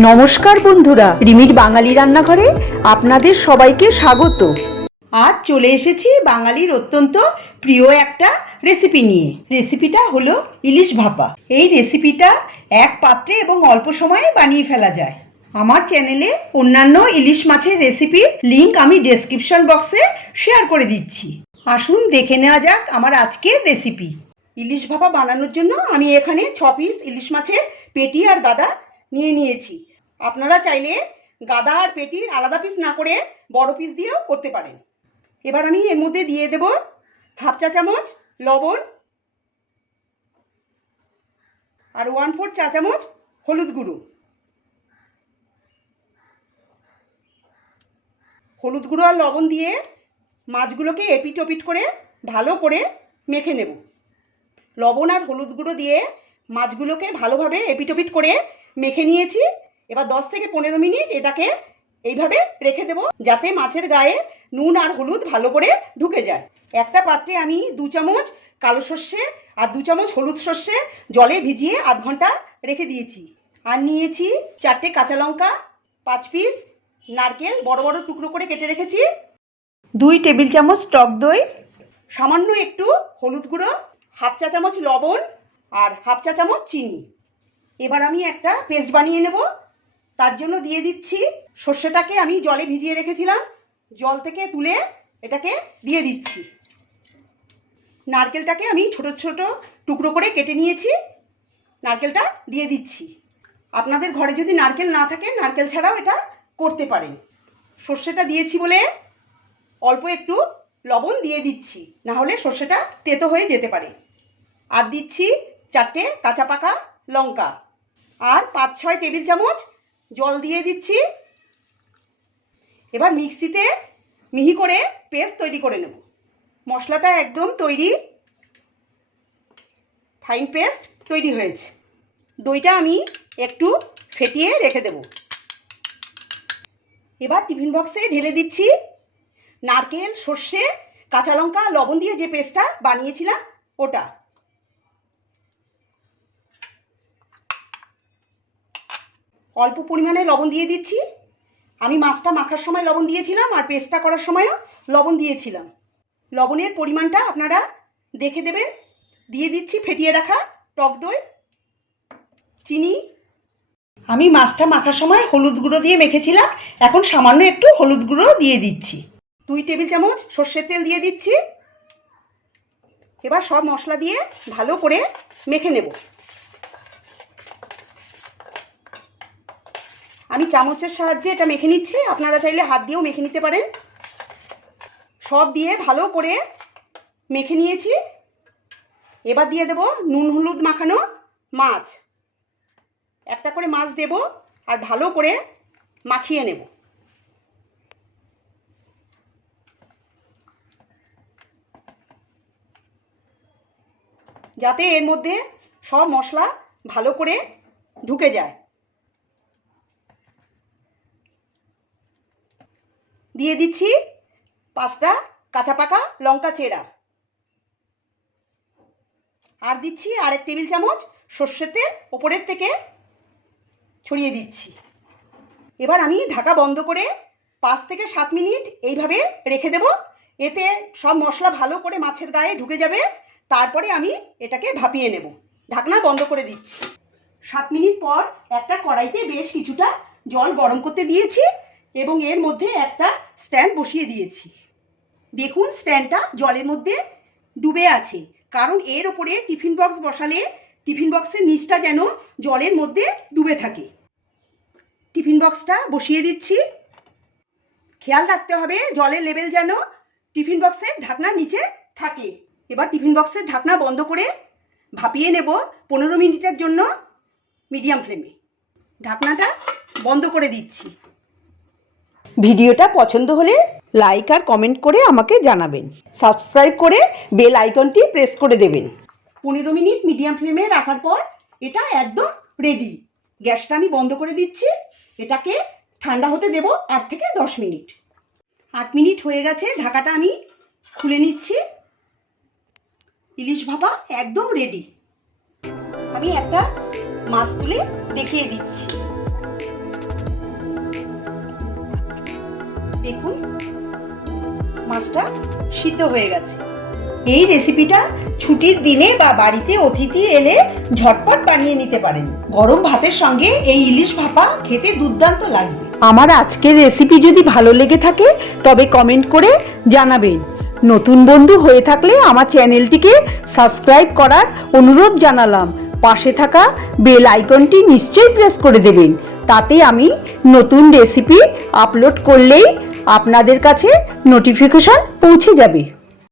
নমস্কার বন্ধুরা, রিমির বাঙালি রান্নাঘরে আপনাদের সবাইকে স্বাগত। আজ চলে এসেছি বাঙালির অত্যন্ত প্রিয় একটা রেসিপি নিয়ে। রেসিপিটা হলো ইলিশ ভাপা। এই রেসিপিটা এক পাত্রে এবং অল্প সময়ে বানিয়ে ফেলা যায়। আমার চ্যানেলে অন্যান্য ইলিশ মাছের রেসিপির লিংক আমি ডেসক্রিপশন বক্সে শেয়ার করে দিচ্ছি। আসুন দেখে নেওয়া যাক আমার আজকের রেসিপি। ইলিশ ভাপা বানানোর জন্য আমি এখানে 6 পিস ইলিশ মাছের পেটি আর গাদা নিয়েছি। আপনারা চাইলে গাদা আর পেটির আলাদা পিস না করে বড় পিস দিয়েও করতে পারেন। এবার আমি এর মধ্যে দিয়ে দেব হাফ চা চামচ লবণ আর 1/4 চা চামচ হলুদ গুঁড়ো। হলুদ গুঁড়ো আর লবণ দিয়ে মাছগুলোকে এপিট ওপিট করে ভালো করে মেখে নেব। লবণ আর হলুদ গুঁড়ো দিয়ে মাছগুলোকে ভালোভাবে এপিট ওপিট করে মেখে নিয়েছি। এবার 10 থেকে 15 মিনিট এটাকে এইভাবে রেখে দেব, যাতে মাছের গায়ে নুন আর হলুদ ভালো করে ঢুকে যায়। একটা পাত্রে আমি 2 চামচ কালো সর্ষে আর 2 চামচ হলুদ সর্ষে জলে ভিজিয়ে আধ ঘন্টা রেখে দিয়েছি। আর নিয়েছি 4টে কাঁচা লঙ্কা, 5 পিস নারকেল বড় বড় টুকরো করে কেটে রেখেছি, 2 টেবিল চামচ টক দই, সামান্য একটু হলুদ গুঁড়ো, হাফ চা চামচ লবণ আর হাফ চা চামচ চিনি। এবার আমি একটা পেস্ট বানিয়ে নেব। তার জন্য দিয়ে দিচ্ছি সর্ষেটাকে আমি জলে ভিজিয়ে রেখেছিলাম, জল থেকে তুলে এটাকে দিয়ে দিচ্ছি। নারকেলটাকে আমি ছোট ছোট টুকরো করে কেটে নিয়েছি, নারকেলটা দিয়ে দিচ্ছি। আপনাদের ঘরে যদি নারকেল না থাকে নারকেল ছাড়াও এটা করতে পারেন। সর্ষেটা দিয়েছি বলে অল্প একটু লবণ দিয়ে দিচ্ছি, না হলে সর্ষেটা তেতো হয়ে যেতে পারে। আর দিচ্ছি 4টে কাঁচা পাকা লঙ্কা আর 5-6 টেবিল চামচ জল দিয়ে দিচ্ছি। এবার মিক্সিতে মিহি করে পেস্ট তৈরি করে নেব। মশলাটা একদম তৈরি, ফাইন পেস্ট তৈরি হয়েছে। দইটা আমি একটু ফেটিয়ে রেখে দেব। এবার টিফিন বক্সে ঢেলে দিচ্ছি নারকেল, সর্ষে, কাঁচা লঙ্কা, লবণ দিয়ে যে পেস্টটা বানিয়েছিলাম ওটা। অল্প পরিমাণে লবণ দিয়ে দিচ্ছি। আমি মাছটা মাখার সময় লবণ দিয়েছিলাম আর পেস্টটা করার সময়ও লবণ দিয়েছিলাম। লবণের পরিমাণটা আপনারা দেখে দেবেন। দিয়ে দিচ্ছি ফেটিয়ে রাখা টক দই, চিনি। আমি মাছটা মাখার সময় হলুদ গুঁড়ো দিয়ে মেখেছিলাম, এখন সামান্য একটু হলুদ গুঁড়ো দিয়ে দিচ্ছি। 2 টেবিল চামচ সর্ষের তেল দিয়ে দিচ্ছি। এবার সব মশলা দিয়ে ভালো করে মেখে নেব। আমি চামচের সাহায্যে এটা মেখে নিচ্ছি, আপনারা চাইলে হাত দিয়েও মেখে নিতে পারেন। সব দিয়ে ভালো করে মেখে নিয়েছি। এবার দিয়ে দেব নুন হলুদ মাখানো মাছ। একটা করে মাছ দেব আর ভালো করে মাখিয়ে নেব। যাতে এর মধ্যে সব মশলা ভালো করে ঢুকে যায়। দিয়ে দিচ্ছি 5টা কাঁচা পাকা লঙ্কা চেরা। আর দিচ্ছি 1 টেবিল চামচ সর্ষের তেল ওপরের থেকে ছড়িয়ে দিচ্ছি। এবার আমি ঢাকা বন্ধ করে 5 থেকে 7 মিনিট এইভাবে রেখে দেব। এতে সব মশলা ভালো করে মাছের গায়ে ঢুকে যাবে। তারপরে আমি এটাকে ভাপিয়ে নেব। ঢাকনা বন্ধ করে দিচ্ছি। 7 মিনিট পর একটা কড়াইতে বেশ কিছুটা জল গরম করতে দিয়েছি এবং এর মধ্যে একটা স্ট্যান্ড বসিয়ে দিয়েছি। দেখুন স্ট্যান্ডটা জলের মধ্যে ডুবে আছে, কারণ এর ওপরে টিফিন বক্স বসালে টিফিন বক্সের নিচটা যেন জলের মধ্যে ডুবে থাকে। টিফিন বক্সটা বসিয়ে দিচ্ছি। খেয়াল রাখতে হবে জলের লেভেল যেন টিফিন বক্সের ঢাকনার নিচে থাকে। এবার টিফিন বক্সের ঢাকনা বন্ধ করে ভাপিয়ে নেব 15 মিনিটের জন্য মিডিয়াম ফ্লেমে। ঢাকনাটা বন্ধ করে দিচ্ছি। ভিডিওটা পছন্দ হলে লাইক আর কমেন্ট করে আমাকে জানাবেন। সাবস্ক্রাইব করে বেল আইকনটি প্রেস করে দেবেন। 15 মিনিট মিডিয়াম ফ্লেমে রাখার পর এটা একদম রেডি। গ্যাসটা আমি বন্ধ করে দিচ্ছি। এটাকে ঠান্ডা হতে দেব 8 থেকে 10 মিনিট। 8 মিনিট হয়ে গেছে, ঢাকাটা আমি খুলে নিচ্ছি। ইলিশ ভাপা একদম রেডি। আমি একটা মাছ তুলে দেখিয়ে দিচ্ছি। দেখুন মাছটা সিদ্ধ হয়ে গেছে। এই রেসিপিটা ছুটির দিনে বা বাড়িতে অতিথি এলে ঝটপট বানিয়ে নিতে পারেন। গরম ভাতের সঙ্গে এই ইলিশ ভাপা খেতে দুর্দান্ত লাগবে। আমার আজকের রেসিপি যদি ভালো লেগে থাকে তবে কমেন্ট করে জানাবেন। নতুন বন্ধু হয়ে থাকলে আমার চ্যানেলটিকে সাবস্ক্রাইব করার অনুরোধ জানালাম। পাশে থাকা বেল আইকনটি নিশ্চয়ই প্রেস করে দেবেন, তাতে আমি নতুন রেসিপি আপলোড করলেই আপনাদের কাছে নোটিফিকেশন পৌঁছে যাবে।